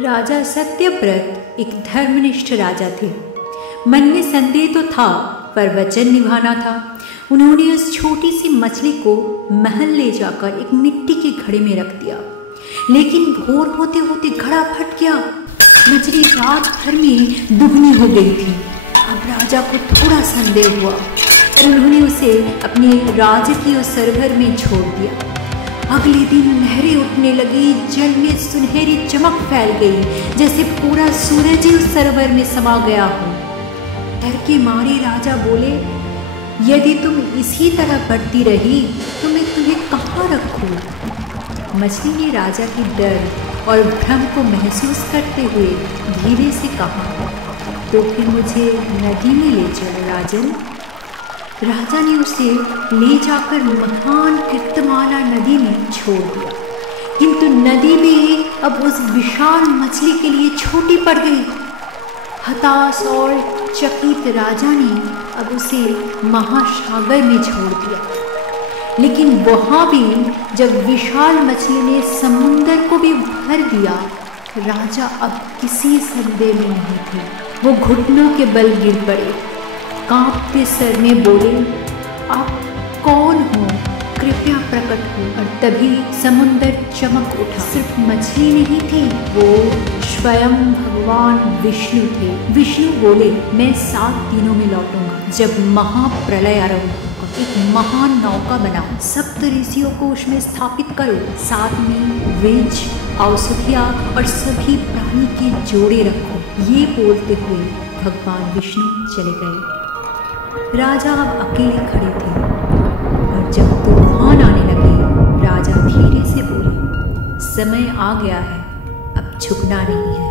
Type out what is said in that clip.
राजा सत्यव्रत एक धर्मनिष्ठ राजा थे। मन में संदेह तो था, पर वचन निभाना था। उन्होंने उस छोटी सी मछली को महल ले जाकर एक मिट्टी के घड़े में रख दिया, लेकिन भोर होते होते घड़ा फट गया। मछली रात भर में दुगनी हो गई थी। अब राजा को थोड़ा संदेह हुआ, पर उन्होंने उसे अपने राजकीय सरोवर में छोड़ दिया। अगले दिन लहरें उठने लगी, जल में सुनहरी चमक फैल गई, जैसे पूरा सूरज ही उस सरोवर में समा गया हो। डर के मारे राजा बोले, यदि तुम इसी तरह बढ़ती रही तो मैं तुम्हें कहाँ रखूं? मछली ने राजा की डर और भ्रम को महसूस करते हुए धीरे से कहा, तो फिर मुझे नदी में ले चलो राजन। राजा ने उसे ले जाकर महान कीर्तमाला नदी में छोड़ दिया, किंतु नदी भी अब उस विशाल मछली के लिए छोटी पड़ गई। हताश और चकित राजा ने अब उसे महासागर में छोड़ दिया, लेकिन वहाँ भी जब विशाल मछली ने समुंदर को भी भर दिया, राजा अब किसी संदेह में नहीं थे। वो घुटनों के बल गिर पड़े, कांपते सर में बोले, आप कौन हो? कृपया प्रकट हो। और तभी समुंदर चमक उठा। सिर्फ मछली नहीं थी, वो स्वयं भगवान विष्णु थे। विष्णु बोले, मैं 7 दिनों में लौटूंगा, जब महाप्रलय आरंभ होगा। एक महान नौका बनाओ, सप्त ऋषियों को उसमें स्थापित करो, साथ में वृक्ष, औषधिया और सभी प्राणी के जोड़े रखो। ये बोलते हुए भगवान विष्णु चले गए। राजा अब अकेले खड़े थे, और जब तूफान आने लगे, राजा धीरे से बोले, समय आ गया है, अब झुकना नहीं है।